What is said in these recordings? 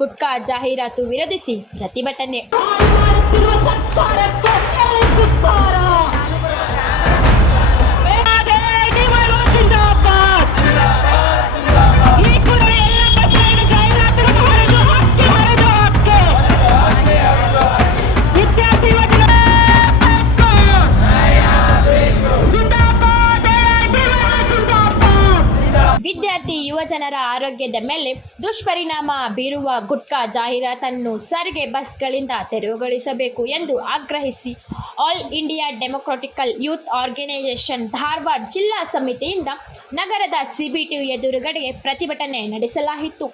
ಗುಟ್ಕಾ ಜಾಹೀರಾತು ವಿರೋಧಿಸಿ ಪ್ರತಿಭಟನೆ. ಯುವಜನರ ಆರೋಗ್ಯದ ಮೇಲೆ ದುಷ್ಪರಿಣಾಮ ಬೀರುವ ಗುಟ್ಕಾ ಜಾಹೀರಾತನ್ನು ಸಾರಿಗೆ ಬಸ್ಗಳಿಂದ ತೆರವುಗೊಳಿಸಬೇಕು ಎಂದು ಆಗ್ರಹಿಸಿ. All India democratical youth organisation Dharwad ಜಿಲ್ಲಾ ಸಮಿತಿಯಿಂದ ನಗರದ ಸಿಬಿಟಿ ಎದುರುಗಡೆಗೆ ಪ್ರತಿಭಟನೆ ನಡೆಸಲಾಯಿತು.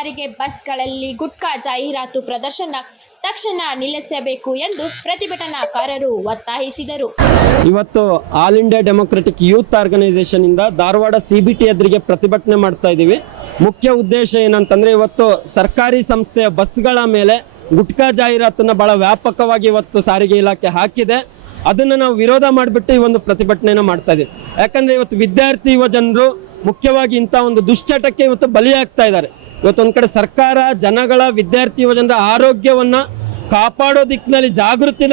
ಸಾರಿಗೆ ಬಸ್ಗಳಲ್ಲಿ ಗುಟ್ಕಾ ಜಾಹೀರಾತು ಪ್ರದರ್ಶನ ತಕ್ಷಣ ನಿಲ್ಲಿಸಬೇಕು ಎಂದು ಪ್ರತಿಭಟನಾಕಾರರು ಒತ್ತಾಯಿಸಿದರು. ಇವತ್ತು All India democratic youth organisation ಇಂದ ಧಾರವಾಡ ಸಿಬಿಟಿ ಎದುರಿಗೆ ಪ್ರತಿಭಟನೆ ಮಾಡ್ತಾ ಇದ್ದೀವಿ. ಮುಖ್ಯ ಉದ್ದೇಶ ಏನಂತಂದ್ರೆ ಇವತ್ತು ಸರ್ಕಾರಿ ಸಂಸ್ಥೆಯ ಬಸ್ಗಳ ಮೇಲೆ ಗುಟ್ಕಾ ಜಾಹೀರಾತನ್ನ ಬಹಳ ವ್ಯಾಪಕವಾಗಿ ಇವತ್ತು ಸಾರಿಗೆ ಇಲಾಖೆ ಹಾಕಿದೆ. ಅದನ್ನು ನಾವು ವಿರೋಧ ಮಾಡಿಬಿಟ್ಟು ಈ ಒಂದು ಪ್ರತಿಭಟನೆಯನ್ನು ಮಾಡ್ತಾ ಇದ್ದೀವಿ. ಯಾಕಂದ್ರೆ ಇವತ್ತು ವಿದ್ಯಾರ್ಥಿ ಯುವ ಜನರು ಮುಖ್ಯವಾಗಿ ಇಂಥ ಒಂದು ದುಶ್ಚಟಕ್ಕೆ ಇವತ್ತು ಬಲಿಯಾಗ್ತಾ ಇದ್ದಾರೆ. ಇವತ್ತು ಒಂದು ಕಡೆ ಸರ್ಕಾರ ಜನಗಳ ವಿದ್ಯಾರ್ಥಿ ಯುವಜನರ ಆರೋಗ್ಯವನ್ನು ಆರೋಗ್ಯವನ್ನ ಕಾಪಾಡೋ ದಿಕ್ಕಿನಲ್ಲಿ ಜಾಗೃತಿನ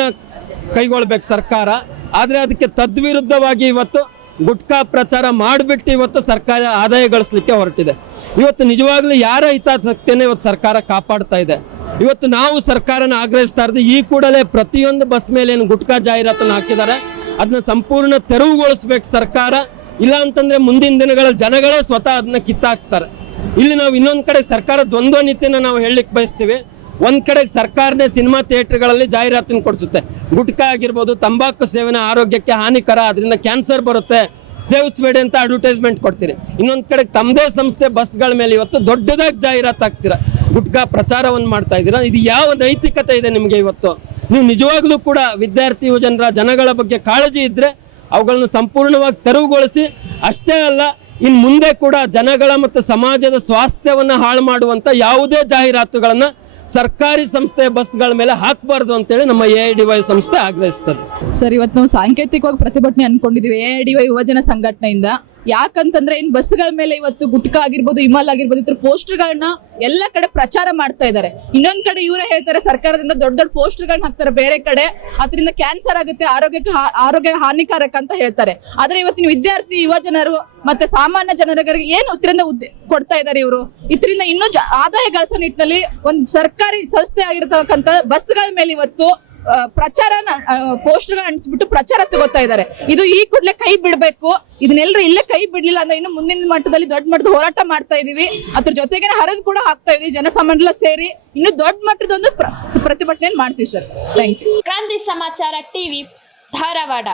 ಕೈಗೊಳ್ಬೇಕು ಸರ್ಕಾರ. ಆದರೆ ಅದಕ್ಕೆ ತದ್ವಿರುದ್ಧವಾಗಿ ಇವತ್ತು ಗುಟ್ಕಾ ಪ್ರಚಾರ ಮಾಡಿಬಿಟ್ಟು ಇವತ್ತು ಸರ್ಕಾರ ಆದಾಯ ಗಳಿಸ್ಲಿಕ್ಕೆ ಹೊರಟಿದೆ. ಇವತ್ತು ನಿಜವಾಗ್ಲೂ ಯಾರ ಹಿತಾಸಕ್ತಿಯನ್ನು ಇವತ್ತು ಸರ್ಕಾರ ಕಾಪಾಡ್ತಾ ಇದೆ? ಇವತ್ತು ನಾವು ಸರ್ಕಾರನ ಆಗ್ರಹಿಸ್ತಾ ಇರೋದು ಈ ಕೂಡಲೇ ಪ್ರತಿಯೊಂದು ಬಸ್ ಮೇಲೆ ಏನು ಗುಟ್ಕಾ ಜಾಹೀರಾತನ್ನು ಹಾಕಿದ್ದಾರೆ. ಅದನ್ನ ಸಂಪೂರ್ಣ ತೆರವುಗೊಳಿಸ್ಬೇಕು ಸರ್ಕಾರ. ಇಲ್ಲ ಅಂತಂದ್ರೆ ಮುಂದಿನ ದಿನಗಳಲ್ಲಿ ಜನಗಳೇ ಸ್ವತಃ ಅದನ್ನ ಕಿತ್ತಾಕ್ತಾರೆ. ಇಲ್ಲಿ ನಾವು ಇನ್ನೊಂದು ಕಡೆ ಸರ್ಕಾರ ದ್ವಂದ್ವ ನೀತಿನ ನಾವು ಹೇಳಲಿಕ್ಕೆ ಬಯಸ್ತೀವಿ. ಒಂದು ಕಡೆ ಸರ್ಕಾರನೇ ಸಿನಿಮಾ ಥಿಯೇಟರ್ಗಳಲ್ಲಿ ಜಾಹೀರಾತನ್ನು ಕೊಡಿಸುತ್ತೆ. ಗುಟ್ಕಾ ಆಗಿರ್ಬೋದು, ತಂಬಾಕು ಸೇವನೆ ಆರೋಗ್ಯಕ್ಕೆ ಹಾನಿಕರ, ಅದರಿಂದ ಕ್ಯಾನ್ಸರ್ ಬರುತ್ತೆ. ಸೇವಿಸಬೇಡಿ ಅಂತ ಅಡ್ವರ್ಟೈಸ್ಮೆಂಟ್ ಕೊಡ್ತೀರಿ. ಇನ್ನೊಂದು ಕಡೆ ತಮ್ಮದೇ ಸಂಸ್ಥೆ ಬಸ್ಗಳ ಮೇಲೆ ಇವತ್ತು ದೊಡ್ಡದಾಗಿ ಜಾಹೀರಾತು ಹಾಕ್ತೀರ. ಗುಟ್ಕಾ ಪ್ರಚಾರವನ್ನು ಮಾಡ್ತಾ ಇದ್ದೀರಾ? ಇದು ಯಾವ ನೈತಿಕತೆ ಇದೆ ನಿಮಗೆ ಇವತ್ತು? ನೀವು ನಿಜವಾಗ್ಲೂ ಕೂಡ ವಿದ್ಯಾರ್ಥಿ, ಯುವಜನರ, ಜನಗಳ ಬಗ್ಗೆ ಕಾಳಜಿ ಇದ್ದರೆ ಅವುಗಳನ್ನು ಸಂಪೂರ್ಣವಾಗಿ ತೆರವುಗೊಳಿಸಿ, ಅಷ್ಟೇ ಅಲ್ಲ ಇನ್ನು ಮುಂದೆ ಕೂಡ ಜನಗಳ ಮತ್ತು ಸಮಾಜದ ಸ್ವಾಸ್ಥ್ಯವನ್ನು ಹಾಳು ಮಾಡುವಂತ ಯಾವುದೇ ಜಾಹೀರಾತುಗಳನ್ನ ಸರ್ಕಾರಿ ಸಂಸ್ಥೆ ಬಸ್ಗಳ ಮೇಲೆ ಹಾಕಬಾರ್ದು ಅಂತೇಳಿ ನಮ್ಮ ಎ ಡಿ ವೈ ಸಂಸ್ಥೆ ಆಗ್ರಹಿಸ್ತದೆ. ಸರ್, ಇವತ್ತು ನಾವು ಸಾಂಕೇತಿಕವಾಗಿ ಪ್ರತಿಭಟನೆ ಅನ್ಕೊಂಡಿದೀವಿ. ಎ ಡಿ ವೈ ಯುವಜನ ಸಂಘಟನೆಯಿಂದ. ಯಾಕಂತಂದ್ರೆ ಇನ್ ಬಸ್ಗಳ ಮೇಲೆ ಇವತ್ತು ಗುಟ್ಕಾ ಆಗಿರ್ಬೋದು ಇಮಾಲ್ ಆಗಿರ್ಬೋದು ಇದ್ರ ಪೋಸ್ಟರ್ಗಳನ್ನ ಎಲ್ಲ ಕಡೆ ಪ್ರಚಾರ ಮಾಡ್ತಾ ಇದ್ದಾರೆ. ಇನ್ನೊಂದ್ ಕಡೆ ಇವರೇ ಹೇಳ್ತಾರೆ, ಸರ್ಕಾರದಿಂದ ದೊಡ್ಡ ದೊಡ್ಡ ಪೋಸ್ಟರ್ಗಳನ್ನ ಹಾಕ್ತಾರೆ. ಬೇರೆ ಕಡೆ ಅದರಿಂದ ಕ್ಯಾನ್ಸರ್ ಆಗುತ್ತೆ, ಆರೋಗ್ಯಕ್ಕೆ ಆರೋಗ್ಯ ಹಾನಿಕಾರಕ ಅಂತ ಹೇಳ್ತಾರೆ. ಆದ್ರೆ ಇವತ್ತಿನ ವಿದ್ಯಾರ್ಥಿ ಯುವ ಜನರು ಮತ್ತೆ ಸಾಮಾನ್ಯ ಜನರಿಗೆ ಏನು ಇದರಿಂದ ಕೊಡ್ತಾ ಇದ್ದಾರೆ ಇವರು? ಇದರಿಂದ ಇನ್ನೂ ಆದಾಯ ಗಳಿಸೋ ನಿಟ್ಟಿನಲ್ಲಿ ಒಂದು ಸರ್ಕಾರಿ ಸಂಸ್ಥೆ ಆಗಿರತಕ್ಕಂತ ಬಸ್ಗಳ ಮೇಲೆ ಇವತ್ತು ಪ್ರಚಾರ ಪೋಸ್ಟರ್ ಅಂಟಿಸ್ಬಿಟ್ಟು ಪ್ರಚಾರ ತಗೋತಾ ಇದ್ದಾರೆ. ಇದು ಈ ಕೂಡಲೇ ಕೈ ಬಿಡಬೇಕು. ಇದನ್ನೆಲ್ಲರೂ ಇಲ್ಲೇ ಕೈ ಬಿಡ್ಲಿಲ್ಲ ಅಂದ್ರೆ ಇನ್ನು ಮುಂದಿನ ಮಟ್ಟದಲ್ಲಿ ದೊಡ್ಡ ಮಟ್ಟದ ಹೋರಾಟ ಮಾಡ್ತಾ ಇದೀವಿ. ಅದ್ರ ಜೊತೆಗೆ ಹರಿದು ಕೂಡ ಹಾಕ್ತಾ ಇದೀವಿ ಜನಸಾಮಾನ್ಯ ಸೇರಿ. ಇನ್ನು ದೊಡ್ಡ ಮಟ್ಟದ ಒಂದು ಪ್ರ- ಪ್ರತಿಭಟನೆ ಮಾಡ್ತೀವಿ ಸರ್. ಥ್ಯಾಂಕ್ ಯು ಕ್ರಾಂತಿ ಸಮಾಚಾರ ಟಿವಿ, ಧಾರವಾಡ.